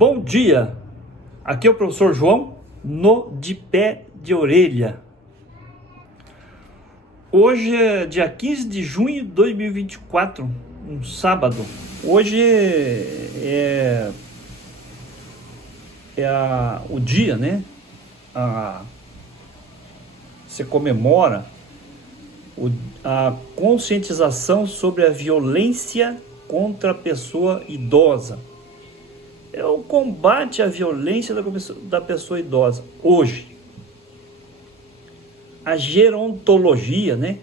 Bom dia, aqui é o professor João, no De Pé de Orelha. Hoje é dia 15 de junho de 2024, um sábado. Hoje o dia, né? Você comemora a conscientização sobre a violência contra a pessoa idosa. É o combate à violência da pessoa idosa. Hoje, a gerontologia, né?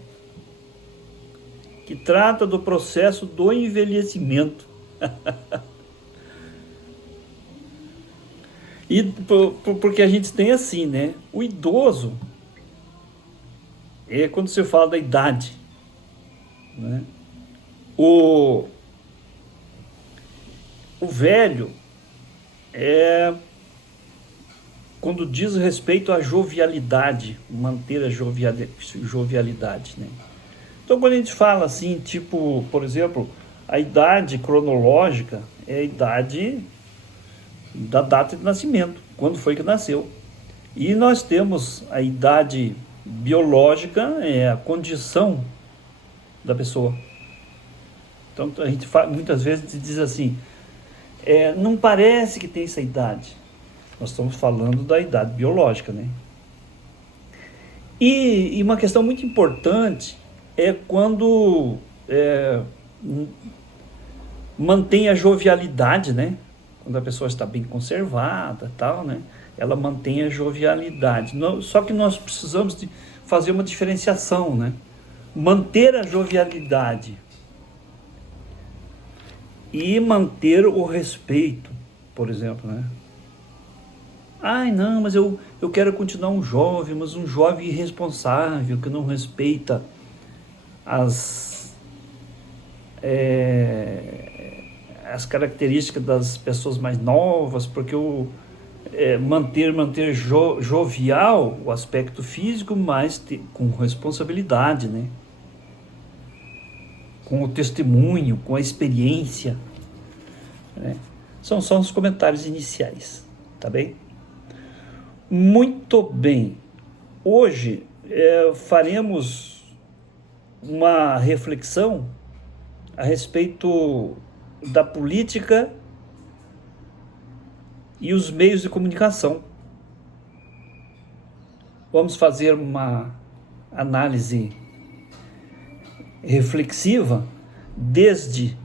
Que trata do processo do envelhecimento. E porque a gente tem assim, né? O idoso é quando se fala da idade, né? O velho é quando diz respeito à jovialidade, manter a jovialidade, né? Então, quando a gente fala assim, tipo, por exemplo, a idade cronológica é a idade da data de nascimento, quando foi que nasceu. E nós temos a idade biológica, é a condição da pessoa. Então, a gente muitas vezes diz assim, não parece que tem essa idade. Nós estamos falando da idade biológica, né? E uma questão muito importante é quando mantém a jovialidade, né? Quando a pessoa está bem conservada, tal, né? Ela mantém a jovialidade. Só que nós precisamos de fazer uma diferenciação, né? Manter a jovialidade e manter o respeito, por exemplo, né? Ai, não, mas eu quero continuar um jovem, mas um jovem irresponsável, que não respeita as características das pessoas mais novas, porque manter jovial o aspecto físico, mas com responsabilidade, né? Com o testemunho, com a experiência, né? São só os comentários iniciais, tá bem? Muito bem. Hoje faremos uma reflexão a respeito da política e os meios de comunicação. Vamos fazer uma análise reflexiva desde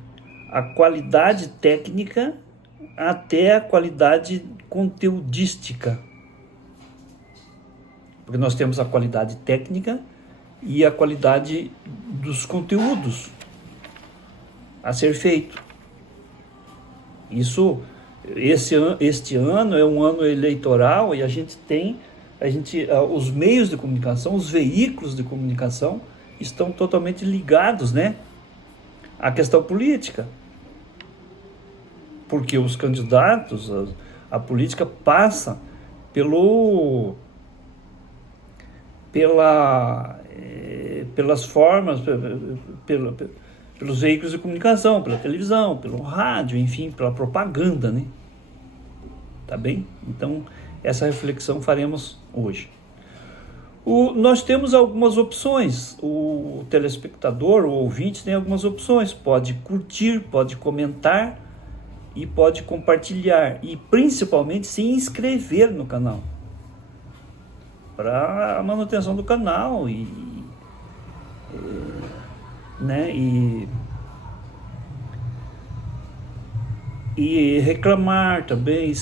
a qualidade técnica até a qualidade conteudística. Porque nós temos a qualidade técnica e a qualidade dos conteúdos a ser feito. Este ano é um ano eleitoral e os meios de comunicação, os veículos de comunicação estão totalmente ligados, né, à questão política. Porque os candidatos, a política passa pelas formas, pelos veículos de comunicação, pela televisão, pelo rádio, enfim, pela propaganda, né? Tá bem? Então, essa reflexão faremos hoje. Nós temos algumas opções. O telespectador, o ouvinte, tem algumas opções. Pode curtir, pode comentar e pode compartilhar. E, principalmente, se inscrever no canal, para a manutenção do canal e reclamar também,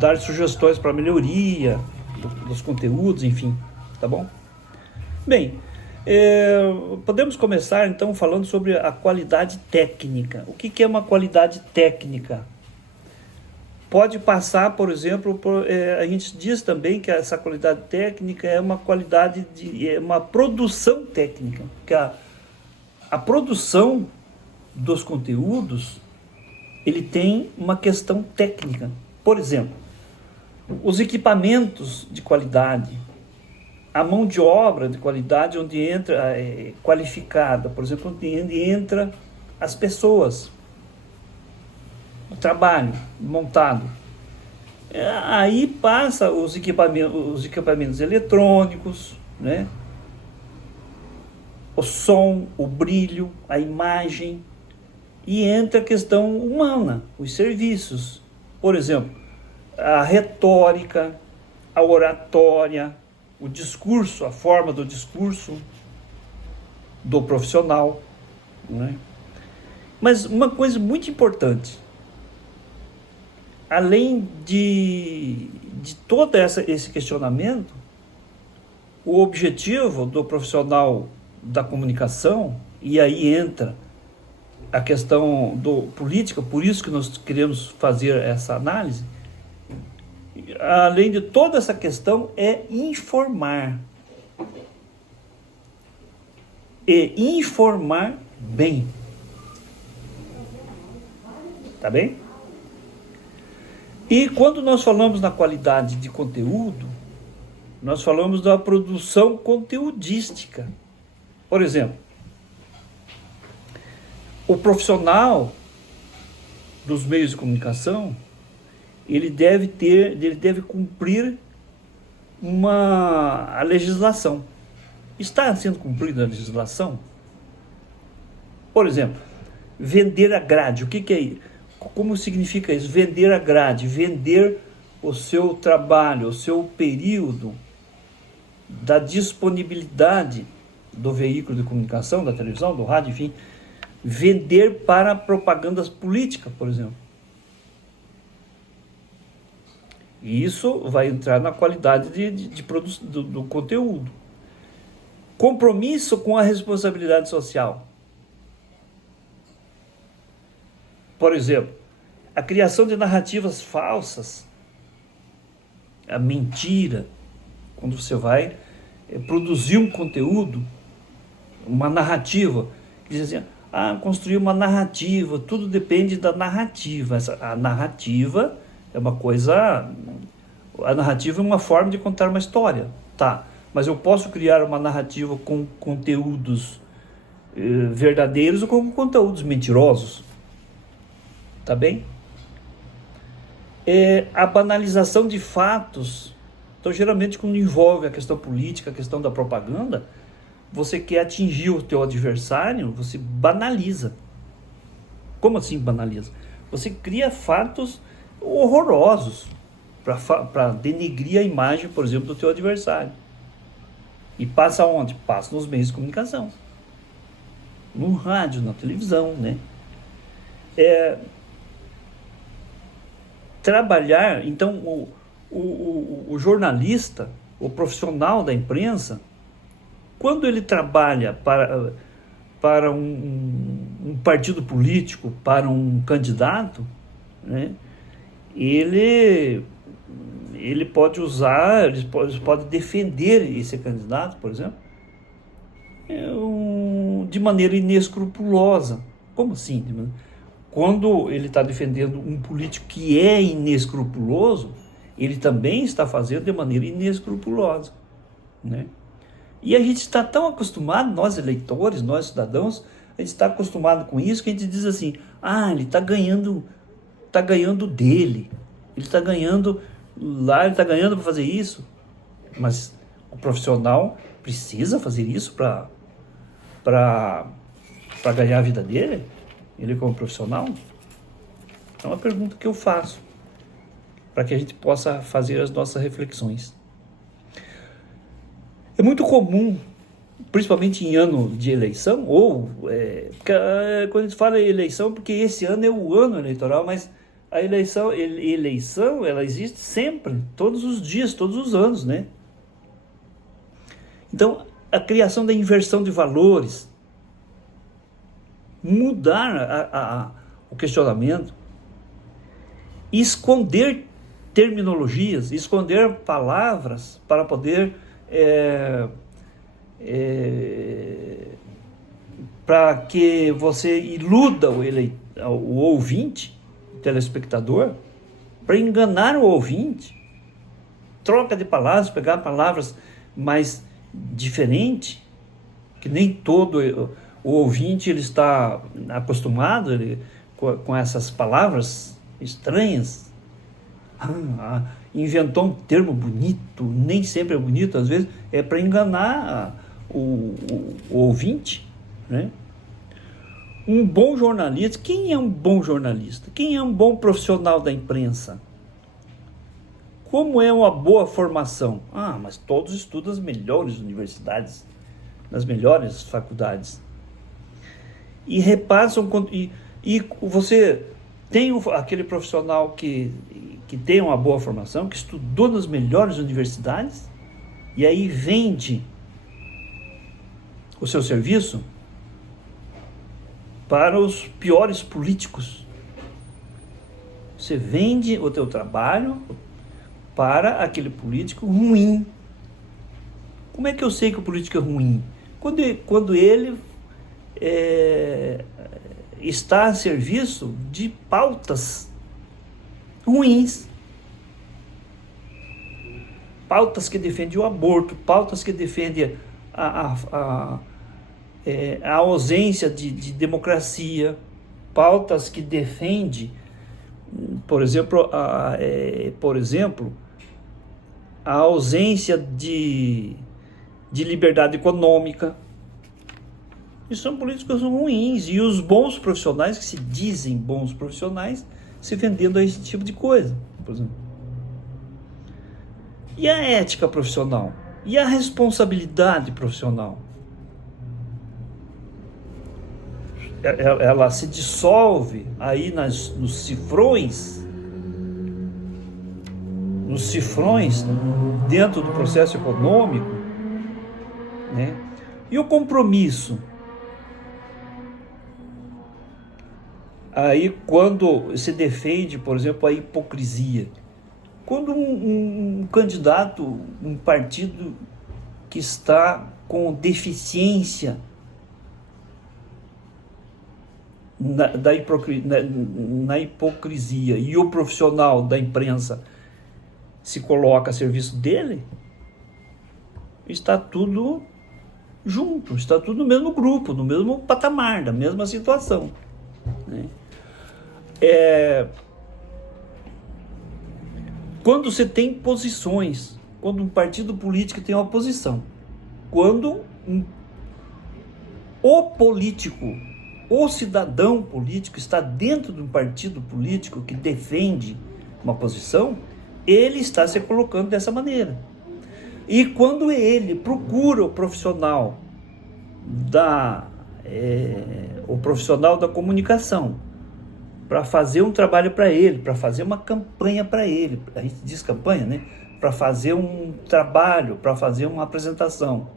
dar sugestões para melhoria dos conteúdos, enfim, tá bom? Bem, podemos começar então falando sobre a qualidade técnica. O que é uma qualidade técnica? Pode passar, por exemplo, a gente diz também que essa qualidade técnica é uma qualidade é uma produção técnica, que a produção dos conteúdos, ele tem uma questão técnica. Por exemplo, os equipamentos de qualidade, a mão de obra de qualidade, onde entra qualificada, por exemplo, onde entra as pessoas. trabalho montado. Aí passa os equipamentos eletrônicos, né? O som, o brilho, a imagem, e entra a questão humana, os serviços. Por exemplo, a retórica, a oratória, o discurso, a forma do discurso do profissional, né? Mas uma coisa muito importante, além de todo esse questionamento, o objetivo do profissional da comunicação, e aí entra a questão do política, por isso que nós queremos fazer essa análise, além de toda essa questão, é informar. E informar bem. Tá bem? E quando nós falamos na qualidade de conteúdo, nós falamos da produção conteudística. Por exemplo, o profissional dos meios de comunicação, ele deve cumprir a legislação. Está sendo cumprida a legislação? Por exemplo, vender a grade. O que é isso? Como significa isso? Vender a grade, vender o seu trabalho, o seu período da disponibilidade do veículo de comunicação, da televisão, do rádio, enfim, vender para propagandas políticas, por exemplo. E isso vai entrar na qualidade de produção do conteúdo. Compromisso com a responsabilidade social. Por exemplo, a criação de narrativas falsas, a mentira, quando você vai produzir um conteúdo, uma narrativa, que diz assim, construir uma narrativa, tudo depende da narrativa. A narrativa é uma coisa, a narrativa é uma forma de contar uma história, tá? Mas eu posso criar uma narrativa com conteúdos verdadeiros ou com conteúdos mentirosos. Tá bem? A banalização de fatos. Então, geralmente, quando envolve a questão política, a questão da propaganda, você quer atingir o teu adversário, você banaliza. Como assim banaliza? Você cria fatos horrorosos para denegrir a imagem, por exemplo, do teu adversário. E passa onde? Passa nos meios de comunicação. No rádio, na televisão, né? Trabalhar, então, o jornalista, o profissional da imprensa, quando ele trabalha para um partido político, para um candidato, né, ele pode usar, ele pode defender esse candidato, por exemplo, de maneira inescrupulosa. Como assim? Quando ele está defendendo um político que é inescrupuloso, ele também está fazendo de maneira inescrupulosa, né? E a gente está tão acostumado, nós eleitores, nós cidadãos, a gente está acostumado com isso, que a gente diz assim, ele está ganhando dele, ele está ganhando lá, ele está ganhando para fazer isso. Mas o profissional precisa fazer isso para ganhar a vida dele? Ele como profissional? É uma pergunta que eu faço, para que a gente possa fazer as nossas reflexões. É muito comum, principalmente em ano de eleição, quando a gente fala em eleição, porque esse ano é o ano eleitoral, mas a eleição ela existe sempre, todos os dias, todos os anos, né? Então, a criação da inversão de valores, mudar o questionamento, esconder terminologias, esconder palavras para poder para que você iluda o ouvinte, o telespectador, para enganar o ouvinte, troca de palavras, pegar palavras mais diferentes, que nem todo o ouvinte ele está acostumado com essas palavras estranhas. Inventou um termo bonito, nem sempre é bonito, às vezes é para enganar o ouvinte, né? Um bom jornalista, quem é um bom jornalista? Quem é um bom profissional da imprensa? Como é uma boa formação? Mas todos estudam nas melhores universidades, nas melhores faculdades. E repassam, e você tem aquele profissional que tem uma boa formação, que estudou nas melhores universidades, e aí vende o seu serviço para os piores políticos. Você vende o teu trabalho para aquele político ruim. Como é que eu sei que o político é ruim? Quando ele está a serviço de pautas ruins. Pautas que defendem o aborto, pautas que defendem a ausência de democracia, pautas que defendem, por exemplo, a ausência de liberdade econômica. E são políticos ruins. E os bons profissionais, que se dizem bons profissionais, se vendendo a esse tipo de coisa, por exemplo. E a ética profissional? E a responsabilidade profissional? Ela se dissolve aí nos cifrões dentro do processo econômico, né? E o compromisso? Aí quando se defende, por exemplo, a hipocrisia, quando um candidato, um partido que está com deficiência na hipocrisia, e o profissional da imprensa se coloca a serviço dele, está tudo junto, está tudo no mesmo grupo, no mesmo patamar, na mesma situação, né? Quando você tem posições, quando um partido político tem uma posição, quando o político, o cidadão político está dentro de um partido político que defende uma posição, ele está se colocando dessa maneira. E quando ele procura o profissional da comunicação para fazer um trabalho para ele, para fazer uma campanha para ele, a gente diz campanha, né? Para fazer um trabalho, para fazer uma apresentação,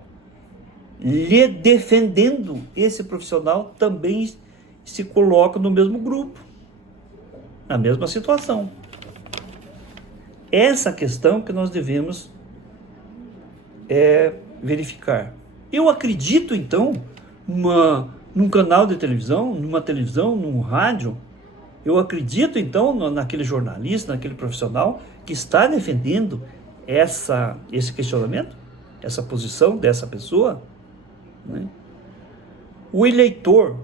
lhe defendendo, esse profissional também se coloca no mesmo grupo, na mesma situação. Essa questão que nós devemos verificar. Eu acredito, então, num canal de televisão, numa televisão, num rádio, eu acredito, então, naquele jornalista, naquele profissional que está defendendo esse questionamento, essa posição dessa pessoa, né? O eleitor,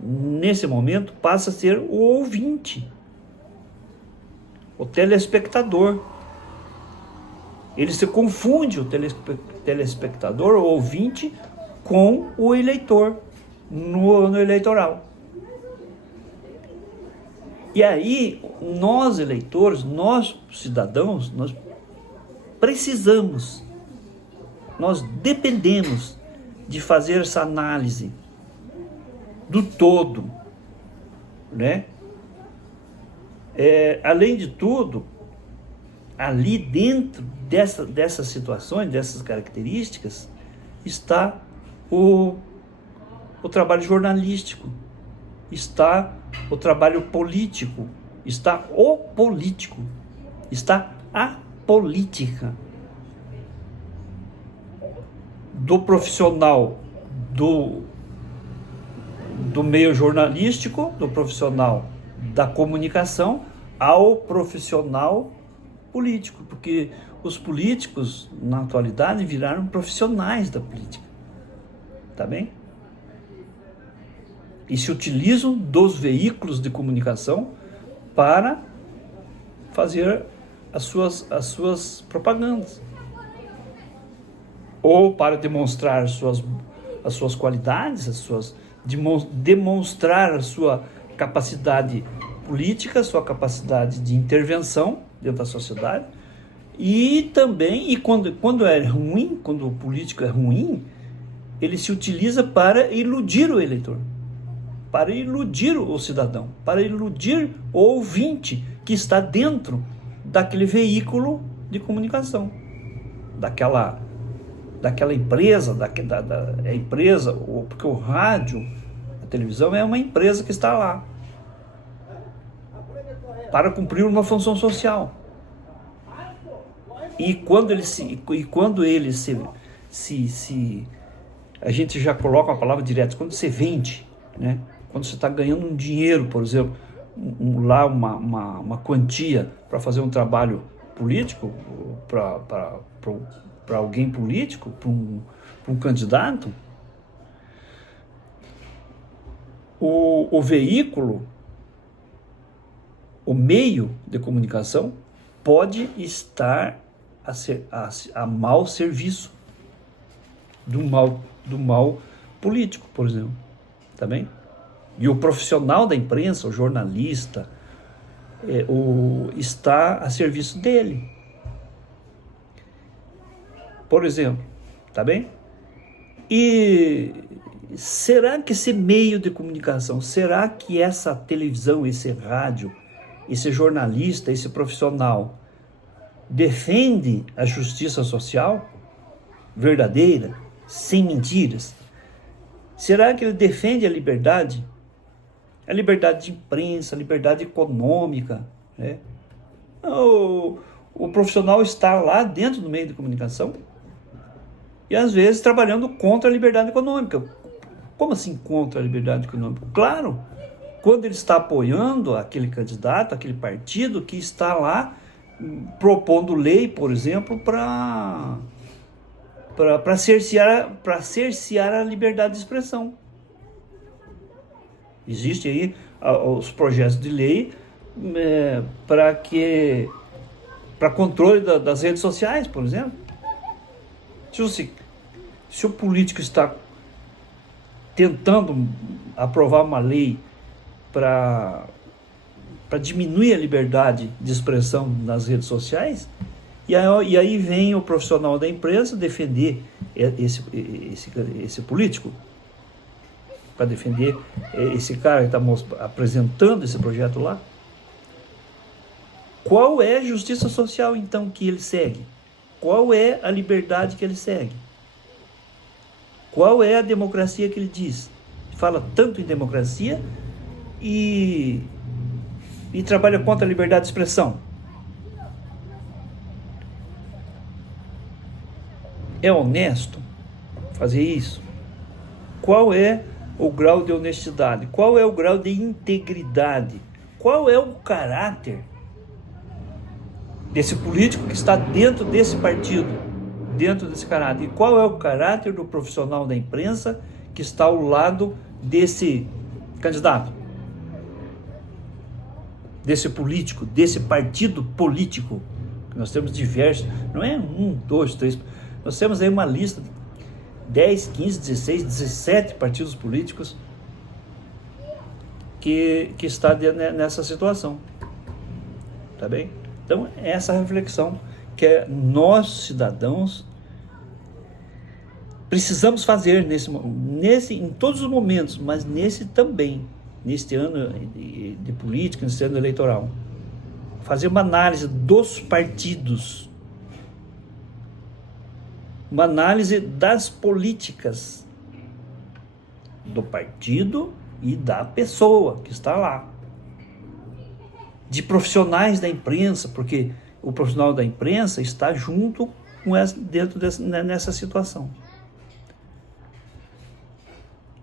nesse momento, passa a ser o ouvinte, o telespectador. Ele se confunde, o telespectador, o ouvinte, com o eleitor no eleitoral. E aí, nós eleitores, nós cidadãos, nós precisamos, nós dependemos de fazer essa análise do todo, né? Além de tudo, ali dentro dessas situações, dessas características, está o trabalho jornalístico, está o trabalho político, está o político, está a política do profissional do meio jornalístico, do profissional da comunicação, ao profissional político, porque os políticos, na atualidade, viraram profissionais da política, tá bem? e se utilizam dos veículos de comunicação para fazer as suas propagandas, ou para demonstrar as suas qualidades, demonstrar a sua capacidade política, a sua capacidade de intervenção dentro da sociedade, e também, quando é ruim, quando o político é ruim, ele se utiliza para iludir o eleitor, para iludir o cidadão, para iludir o ouvinte que está dentro daquele veículo de comunicação, daquela empresa, empresa, porque o rádio, a televisão é uma empresa que está lá para cumprir uma função social. E quando ele se a gente já coloca uma palavra direta, quando você vende, né? Quando você está ganhando um dinheiro, por exemplo, uma quantia para fazer um trabalho político, para alguém político, para um candidato, o veículo, o meio de comunicação pode estar a mau serviço do mal político, por exemplo, tá bem? E o profissional da imprensa, o jornalista, está a serviço dele. Por exemplo, tá bem? E será que esse meio de comunicação, será que essa televisão, esse rádio, esse jornalista, esse profissional defende a justiça social verdadeira, sem mentiras? Será que ele defende a liberdade? A liberdade de imprensa, a liberdade econômica, né? O profissional está lá dentro do meio de comunicação e às vezes trabalhando contra a liberdade econômica. Como assim contra a liberdade econômica? Claro, quando ele está apoiando aquele candidato, aquele partido que está lá propondo lei, por exemplo, para cercear a liberdade de expressão. Existem aí os projetos de lei para controle das redes sociais, por exemplo. Se o político está tentando aprovar uma lei para diminuir a liberdade de expressão nas redes sociais, e aí vem o profissional da imprensa defender esse político, para defender esse cara que está apresentando esse projeto lá. Qual é a justiça social, então, que ele segue? Qual é a liberdade que ele segue? Qual é a democracia que ele diz? Fala tanto em democracia e trabalha contra a liberdade de expressão. É honesto fazer isso? Qual é o grau de honestidade? Qual é o grau de integridade? Qual é o caráter desse político que está dentro desse partido, dentro desse caráter? E qual é o caráter do profissional da imprensa que está ao lado desse candidato, desse político, desse partido político? Nós temos diversos, não é 1, 2, 3, nós temos aí uma lista de 10, 15, 16, 17 partidos políticos que está nessa situação, tá bem? Então, essa reflexão que nós, cidadãos, precisamos fazer em todos os momentos, mas nesse também, neste ano de política, nesse ano eleitoral. Fazer uma análise dos partidos, uma análise das políticas do partido e da pessoa que está lá, de profissionais da imprensa, porque o profissional da imprensa está junto com nessa situação,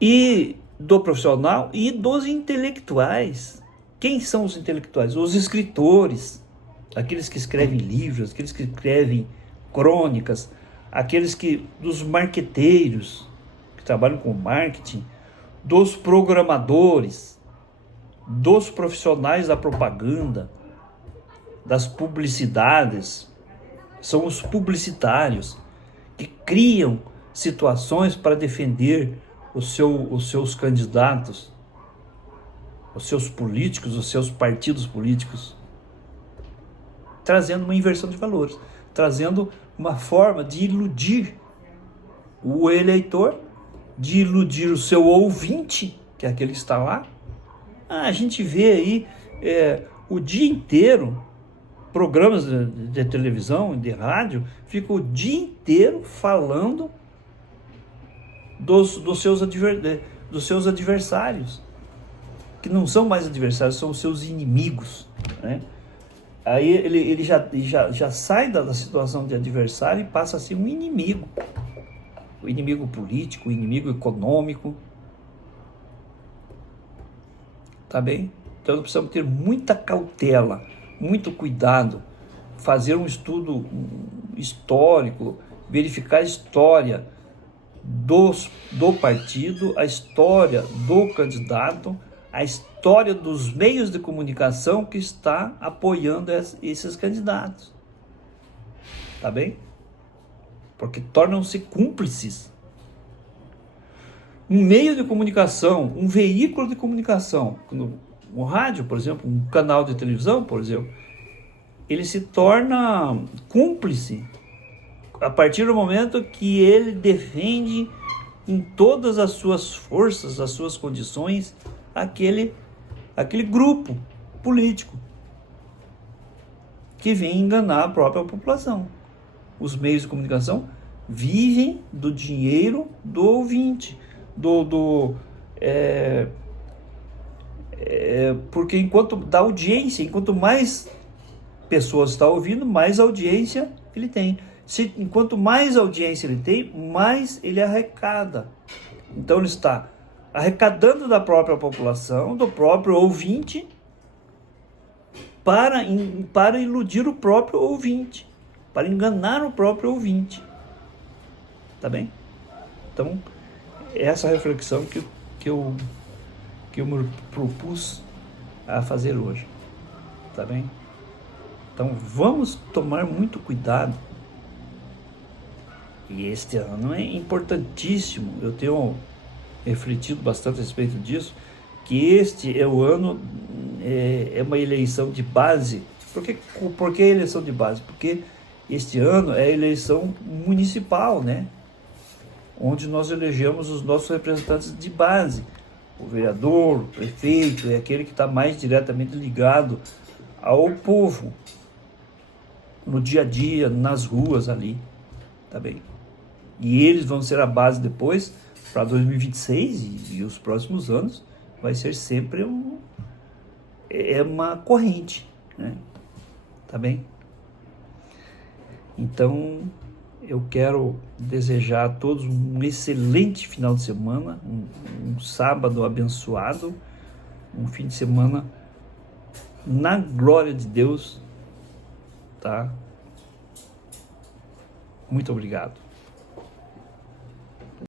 e do profissional e dos intelectuais. Quem são os intelectuais? Os escritores, aqueles que escrevem livros, aqueles que escrevem crônicas, dos marqueteiros que trabalham com marketing, dos programadores, dos profissionais da propaganda, das publicidades. São os publicitários que criam situações para defender os seus candidatos, os seus políticos, os seus partidos políticos, trazendo uma inversão de valores, trazendo uma forma de iludir o eleitor, de iludir o seu ouvinte, que é aquele que está lá. A gente vê aí o dia inteiro, programas de televisão, de rádio, ficam o dia inteiro falando dos seus adversários, que não são mais adversários, são os seus inimigos, né? Aí ele já sai da situação de adversário e passa a ser um inimigo. O inimigo político, o inimigo econômico. Tá bem? Então nós precisamos ter muita cautela, muito cuidado, fazer um estudo histórico, verificar a história do partido, a história do candidato, a história dos meios de comunicação que está apoiando esses candidatos. Tá bem? Porque tornam-se cúmplices. Um meio de comunicação, um veículo de comunicação, um rádio, por exemplo, um canal de televisão, por exemplo, ele se torna cúmplice a partir do momento que ele defende em todas as suas forças, as suas condições, aquele grupo político que vem enganar a própria população. Os meios de comunicação vivem do dinheiro do ouvinte, porque enquanto dá audiência, enquanto mais pessoas está ouvindo, mais audiência ele tem. Enquanto mais audiência ele tem, mais ele arrecada. Então ele está arrecadando da própria população, do próprio ouvinte, para iludir o próprio ouvinte, para enganar o próprio ouvinte. Tá bem? Então, essa reflexão que eu me propus a fazer hoje. Tá bem? Então, vamos tomar muito cuidado. E este ano é importantíssimo. Eu tenho refletido bastante a respeito disso, que este é o ano, é uma eleição de base. Por que eleição de base? Porque este ano é a eleição municipal, né? Onde nós elegemos os nossos representantes de base. O vereador, o prefeito, é aquele que está mais diretamente ligado ao povo, no dia a dia, nas ruas ali, tá bem? E eles vão ser a base depois, para 2026 e os próximos anos, vai ser sempre uma corrente, né? Tá bem? Então, eu quero desejar a todos um excelente final de semana, um sábado abençoado, um fim de semana na glória de Deus, tá? Muito obrigado.